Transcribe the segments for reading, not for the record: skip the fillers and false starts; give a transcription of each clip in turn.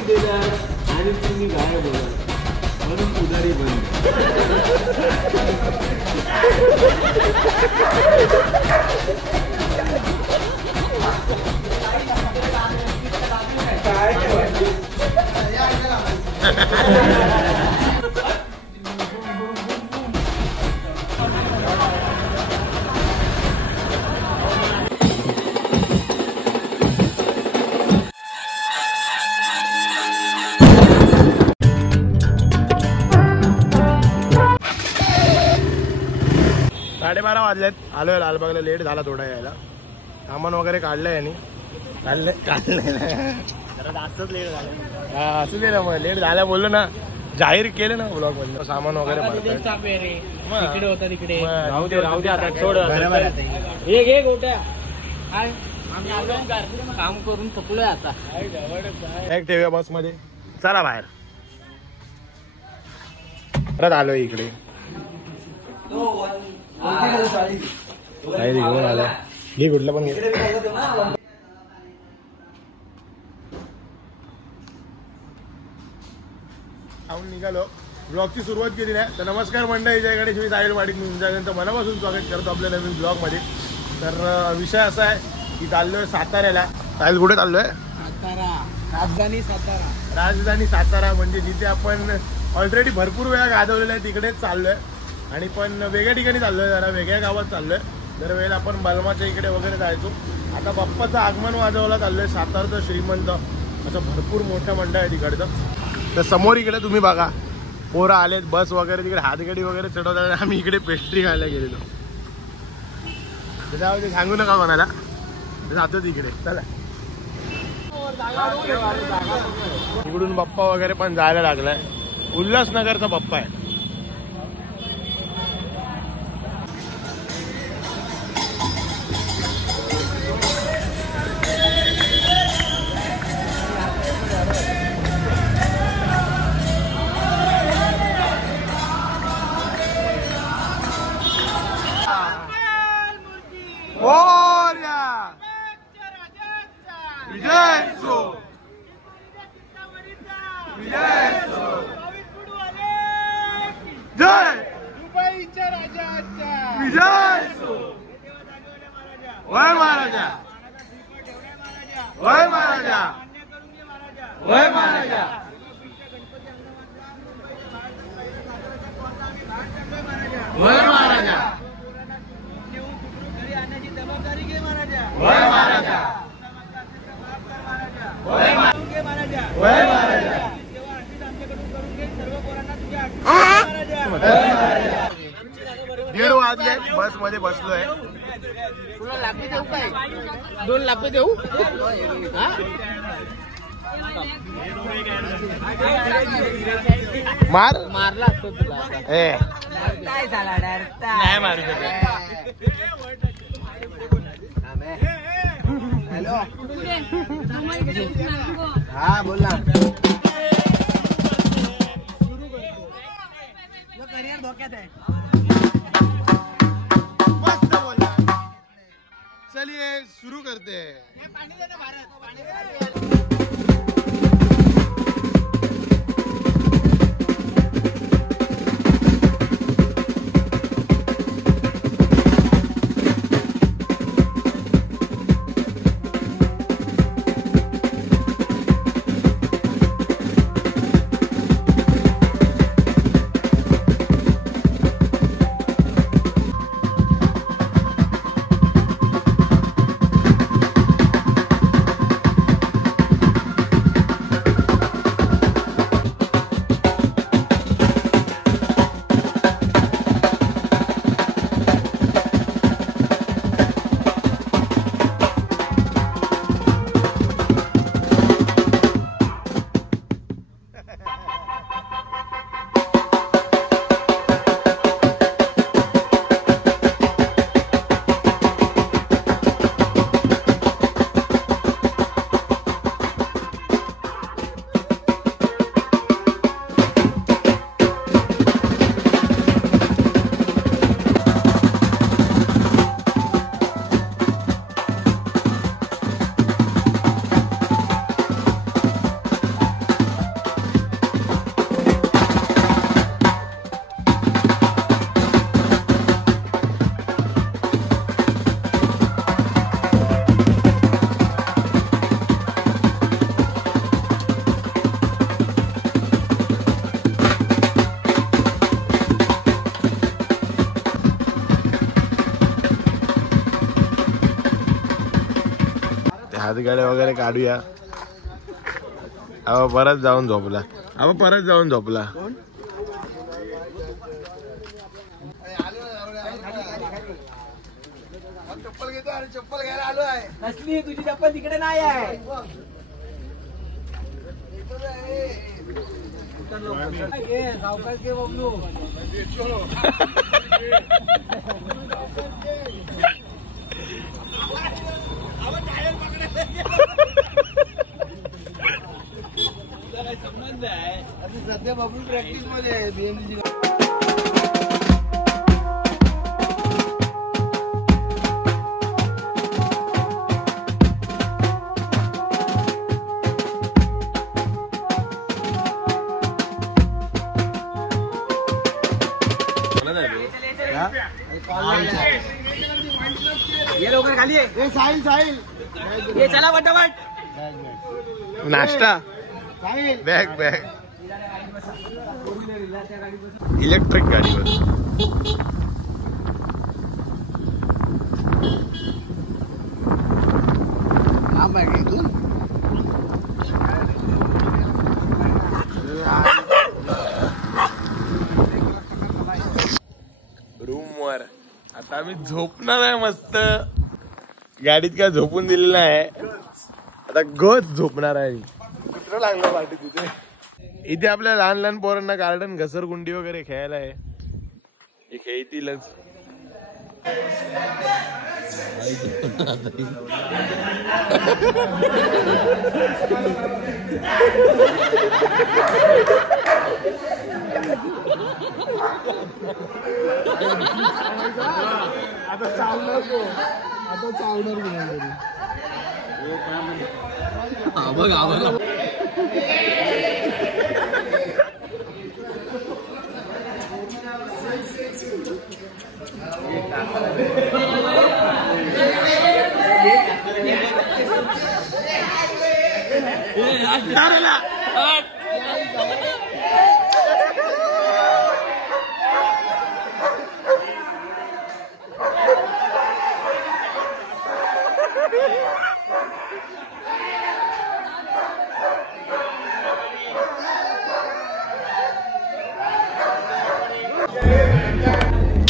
उधारी देणार आणि तुम्ही गायब होणार, म्हणून उधारी बंद. साडेबारा वाजलेत. आलोय लालबागला. लेट झाला थोडा यायला. सामान वगैरे काढलंय यांनी. काढलंय असंच लेट झालं. हा असं दे ना मग. लेट झालं बोललो ना, जाहीर केलं ना ब्लॉग मध्ये. सामान वगैरे होता तिकडे. राहू दे आता सोड. हे गोट्या काम करून थकलोय आता. एक ठेवूया बस मध्ये. चला बाहेर. परत आलोय इकडे. काही घेऊन आला. घे कुठलं पण घे. खाऊन निघालो. ब्लॉगची सुरुवात केली नाही तर नमस्कार मंडळी, जयगणेश. मी साहिल वाडीत तुमच्यापर्यंत मनापासून स्वागत करतो आपल्या नवीन ब्लॉग मध्ये. तर विषय असा आहे की चाललोय साताऱ्याला. साहिल कुठे चाललोय? राजधानी सातारा. राजधानी सातारा म्हणजे जिथे आपण ऑलरेडी भरपूर वेळा गाजवलेला आहे तिकडेच चाललोय. आणि पण वेगळ्या ठिकाणी चाललोय, जरा वेगळ्या गावात चाललोय. दरवेळेला आपण बलमाच्या इकडे वगैरे जायचो. आता बाप्पाचं आगमन वाजवला चाललोय. सातारचं श्रीमंत असं भरपूर मोठं मंडळ आहे तिकडचं. तर समोर इकडे तुम्ही बघा पोरं आलेत. बस वगैरे तिकडे हातगाडी वगैरे चढवतात. आम्ही इकडे पेस्ट्री खायला गेलेलो. त्याच्यामध्ये सांगू नका कोणाला. जातो तिकडे. चला. इकडून बाप्पा वगैरे पण जायला लागलाय. उल्हासनगरचा बाप्पा आहे. दीड वाजले. बस मध्ये बसलोय. तुला लापी देऊ काय? 2 लापी देऊ. मारला असतो तुला. काय झाला डायरेक्ट? नाही मारू शकत. हॅलो. हा बोल ना. करियर धोक्यात आहे. मस्त बोलला. चलिए शुरू करते हैं. पाणी दे ना भारत. हातगाड्या वगैरे काढूया. अहो परत जाऊन झोपला. चप्पल घेतो आणि चप्पल घ्यायला आलो आहे. कसली तुझी चप्पल तिकडे नाही आहे. सावकाश घे बबलू. संबंध आहे सध्या बबलू प्रॅक्टिस मध्ये आहे बीएमसी. ये लवकर खाली आहे. साहिल ये चला फटाफट. नाश्ता बॅग इलेक्ट्रिक गाडीवर. रूमवर आता आम्ही झोपणार आहे. मस्त गाडीत काय झोपून दिलेलं आहे. आता गच झोपणार आहे. कुठं लागलं पाठी तिथे. इथे आपल्या लहान लहान पोरांना गार्डन घसरगुंडी वगैरे खेळायला आहे. हे खेळतीलच. आता चावणार बघा.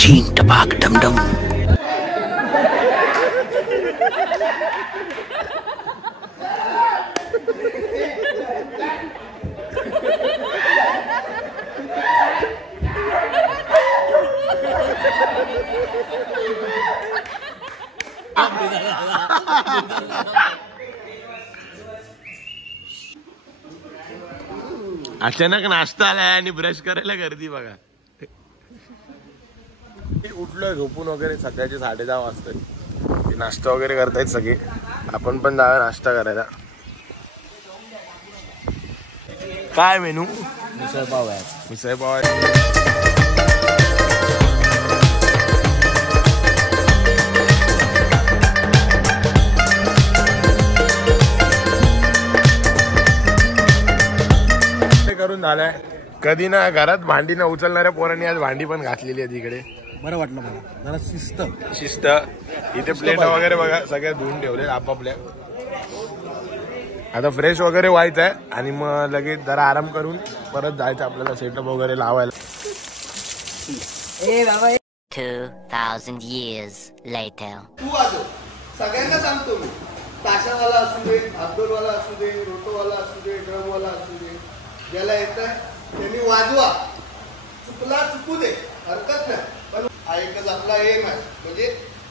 चीन टपाक डमडम. अचानक नाश्ता आलाय आणि ब्रश करायला गर्दी बघा. उठलोय झोपून वगैरे. सकाळचे 10:30 वाजता. नाश्ता वगैरे करतायत सगळे. आपण पण जाऊया नाश्ता करायला. काय मेनू? मिसळपाव आहे. मिसळपाव आहे. करून झालाय. कधी ना घरात भांडी न उचलणाऱ्या पोरांनी आज भांडी पण घातलेली आहे तिकडे. बरं वाटलं मला. जरा शिस्त. इथे प्लेट वगैरे बघा सगळ्या धुवून ठेवले आपापल्या. आता फ्रेश वगैरे व्हायचं आहे आणि मग लगेच जरा आराम करून परत जायचं आपल्याला सेटअप वगैरे लावायला. 2000 years later. तू वाजव. सगळ्यांना सांगतो मी. ताशावाला असू दे, अब्दुलवाला असू दे, रोटोवाला असू दे, ड्रमवाला असू दे, ज्याला येत आहे त्यांनी वाजवा. चुकला चुकू दे, हरकत नाही. पण हा एकच आपला एम आहे. म्हणजे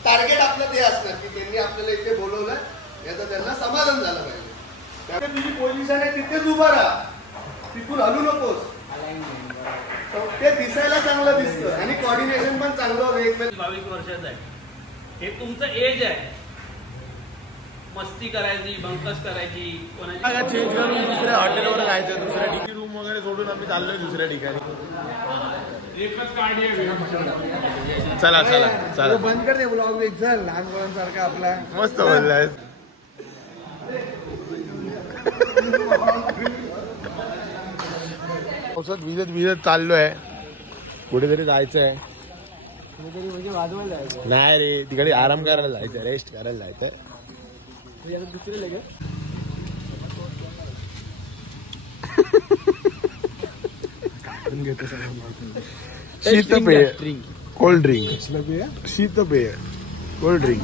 टार्गेट आपलं ते असणार की त्यांनी आपल्याला इथे बोलवलं याचं त्यांना समाधान झालं पाहिजे. त्यामुळे तुझी पोझिशन आहे तिथेच उभा राहा. तिथून हलू नकोस. ते दिसायला चांगलं दिसतं आणि कॉर्डिनेशन पण चांगलं. 22 वर्षाचं आहे. हे तुमचं एज आहे. मस्ती करायची, बंकस करायची. चेंज करून दुसऱ्या हॉटेलवर जायचं. दुसऱ्या ठिकाणी रूम वगैरे सोडून आम्ही चाललोय दुसऱ्या ठिकाणी. एकच गाडी आहे. चला बंद कर दे ब्लॉग. चल लहान मुलांसारखा आपला. मस्त बोललाय. पावसात भिजत चाललोय. कुठेतरी जायचं आहे. म्हणजे वाजवायला जायचं नाही रे. तिकडे आराम करायला जायचं. रेस्ट करायला जायचं. शीतपेय कोल्ड ड्रिंक शीतपेय कोल्ड ड्रिंक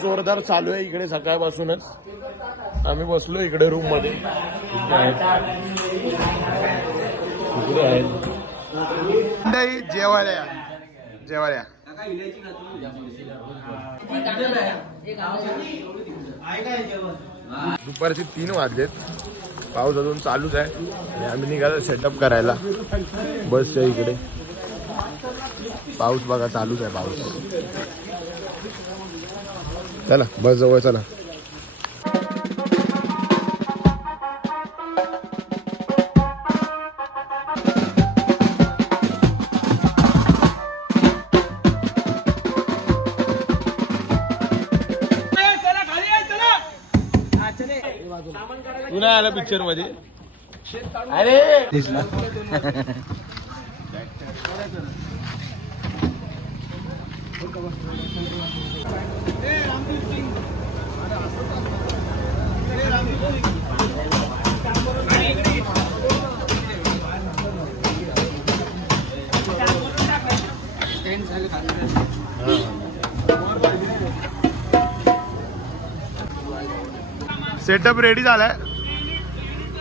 जोरदार चालू आहे इकडे सकाळपासूनच. आम्ही बसलो इकडे रूम मध्ये. जेवायला जेवायला दुपारचे 3 वाजलेत. पाऊस अजून चालूच आहे आणि आम्ही निघालो सेटअप करायला बसच्या इकडे. पाऊस बघा चालूच आहे पाऊस. चला बस जवळ चला. तू नाही आला पिक्चर मध्ये. अरे सेटअप रेडी झालाय.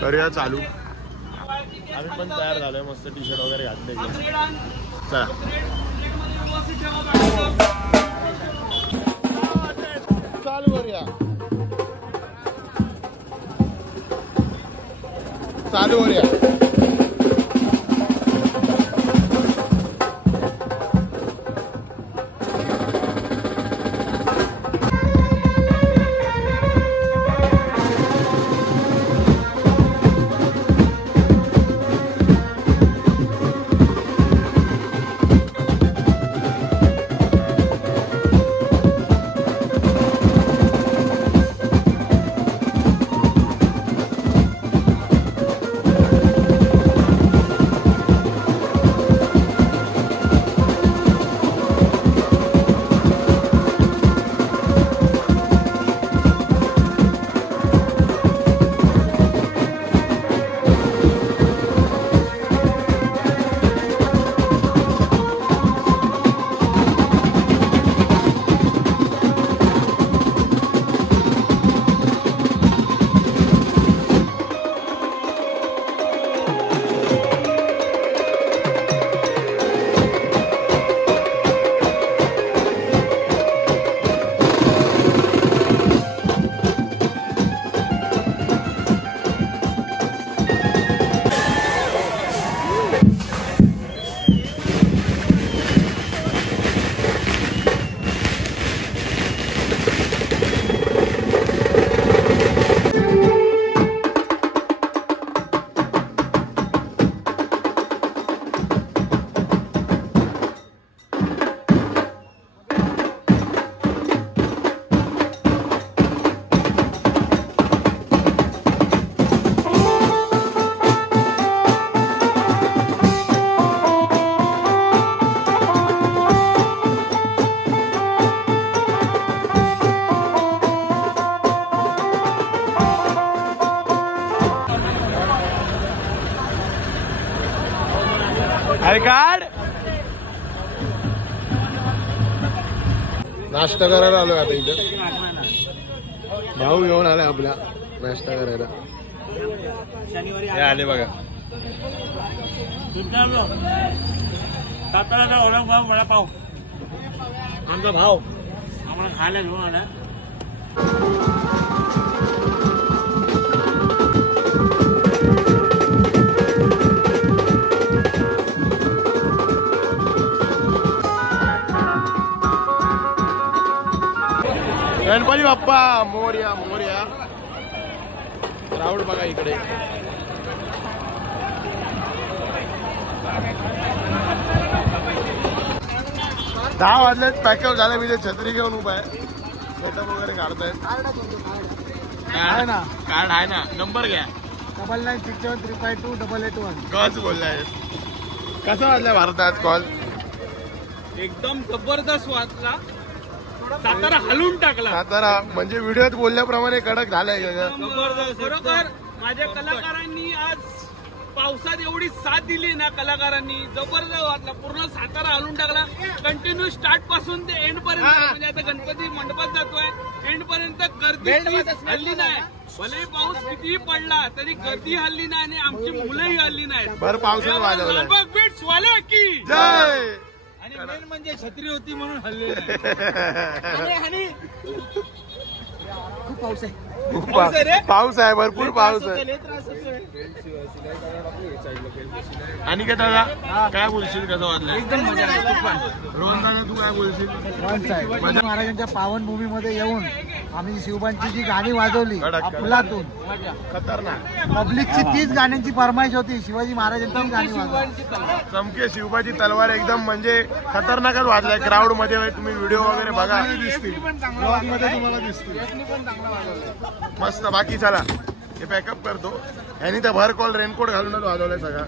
करूया चालू. आम्ही पण तयार झालोय मस्त टी शर्ट वगैरे घातले. चला चालू करूया. चालू करूया. अरे काढ. नाश्ता करायला आलोय आता इथं. भाऊ घेऊन आलाय आपला नाश्ता करायला. हे आले बघा. वडापाव आमचा भाव आम्हाला खायला घेऊन आला. गणपती बाप्पा मोरया मोरया. राऊंड बघा इकडे. दहा वाजलेत. पॅकअप झालं. मी छत्री घेऊन उभा आहे. सेटअप वगैरे काढतायत. आहे ना कार्ड आहे ना. नंबर घ्या 9967352881. कच बोललाय. कसा वाटलाय भारतात कॉल? एकदम जबरदस्त वाटला. सातारा हलवून टाकला. सातारा म्हणजे व्हिडिओत बोलल्याप्रमाणे कडक झालाय. जबरदस्त. खरोखर माझ्या कलाकारांनी आज पावसात एवढी साथ दिली ना कलाकारांनी, जबरदस्त वाटला. पूर्ण सातारा हलवून टाकला. कंटिन्यू स्टार्ट पासून ते एंड पर्यंत. म्हणजे आता गणपती मंडपात जातोय एंड पर्यंत गर्दी हल्ली नाही. भले पाऊस कितीही पडला तरी गर्दी हल्ली नाही आणि आमची मुलंही हल्ली नाहीत. बरं पावसात वाजवलं. लालबाग बीट्स वाले की जय. आणि मेन म्हणजे छत्री होती म्हणून हल्ली खूप पाऊस आहे. पाऊस आहे भरपूर पाऊस आहे. आणि काय दादा काय बोलशील? कसं वाटलं? रोहन दादा तू काय बोलशील? महाराजांच्या पावन भूमीमध्ये येऊन आम्ही शिवबांची जी गाणी वाजवली फुलातून खतरनाक. पब्लिकची तीच गाण्यांची फरमाईश होती. शिवाजी महाराजांची गाणी वाजवली. चमके शिवबाची तलवार एकदम म्हणजे खतरनाकच वाजलाय. क्राऊड मध्ये तुम्ही व्हिडिओ वगैरे बघा ब्लॉग मध्ये तुम्हाला दिसतील. मस्त. बाकी चला हे पॅकअप करतो. यांनी तर भर कॉल रेनकोट घालूनच वाजवलाय सगळा.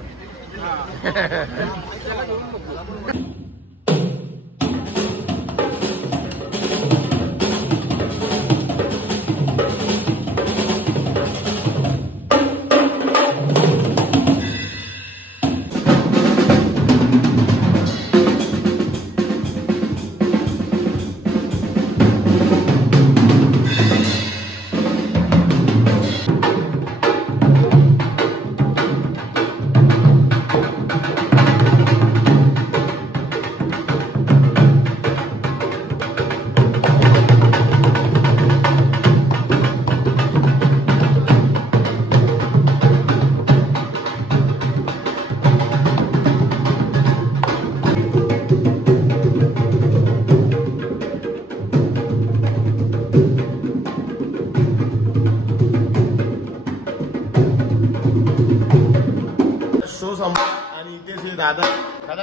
आणि इथेच हे दादा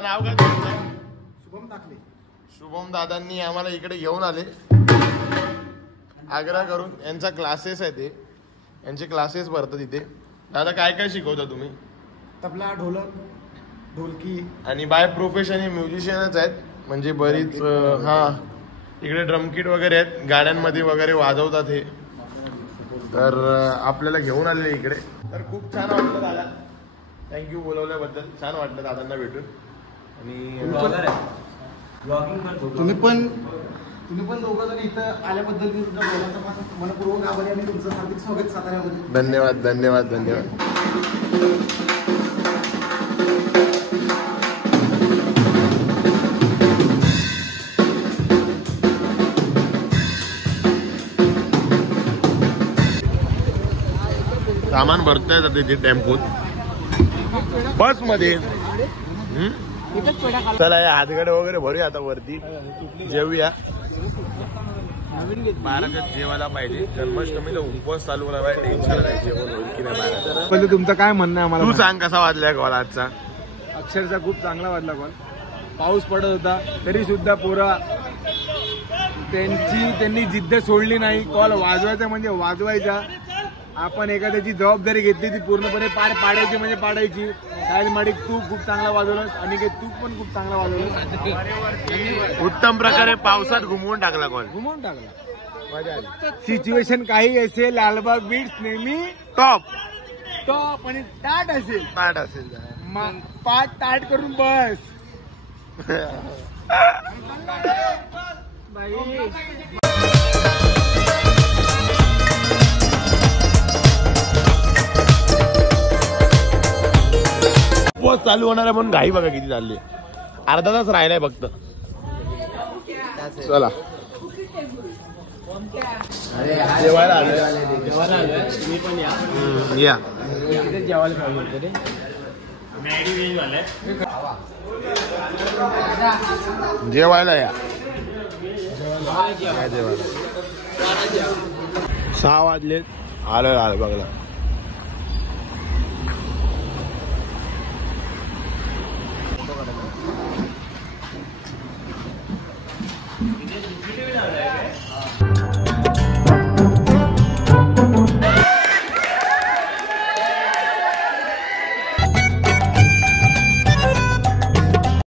नाव काय तुमचं? शुभम टाकले. शुभम दादांनी आम्हाला इकडे घेऊन आले आग्रा करून. यांचा क्लासेस आहे ते. यांचे क्लासेस भरतात इथे. दादा काय काय शिकवता तुम्ही? तबला, ढोलक, ढोलकी आणि बाय प्रोफेशन हे म्युझिशियनच आहेत. म्हणजे बरीच इकडे ड्रमकिट वगैरे आहेत. गाड्यांमध्ये वगैरे वाजवतात हे. तर आपल्याला घेऊन आले इकडे. तर खूप छान वाटलं दादा. थँक्यू बोलवल्याबद्दल. छान वाटलं दादांना भेटून. आणि तुम्ही पण दोघं जण इथं आल्याबद्दल मी तुमच्या बोलायचं मनपूर्वक आभारी आणि तुमचं हार्दिक स्वागत साताऱ्यामध्ये. धन्यवाद धन्यवाद धन्यवाद. सामान भरताय जाते ते टेम्पोत बस मध्ये. चला या हातगाड्या वगैरे भरूया आता वरती. जेवूया. बाराच्यात जेवायला पाहिजे. जन्माष्टमीला उपवास चालू झाला पाहिजे. टेन्शन नाही जेवण होईल की नाही बाराच्यात. पण तुमचं काय म्हणणं आहे आम्हाला? तू सांग कसा वाजलाय कॉल आजचा? अक्षरशः खूप चांगला वाजला कॉल. पाऊस पडत होता तरी सुद्धा पोरा त्यांनी जिद्द सोडली नाही. कॉल वाजवायचा म्हणजे वाजवायचा. आपण एखाद्याची जबाबदारी घेतली ती पूर्णपणे पार पाडायची म्हणजे पाडायची. साहिल माडिक तू खूप चांगला वाजवलास. अनिकेत तू पण खूप चांगला वाजवलास. उत्तम प्रकारे पावसात घुमवून टाकला कॉल. घुमवून टाकला. मजा आली. सिच्युएशन काही असेल लालबाग बीट्स नेहमी टॉप आणि ताट असेल. पाठ असेल पाठ ताट करून बस. उपवास चालू होणार आहे म्हणून घाई बघा किती चालली. अर्धा तास राहिलाय फक्त. चला जेवायला आलोय. मी पण या जेवायला जेवायला या. जेवायला 6 वाजले. आलोय बघला.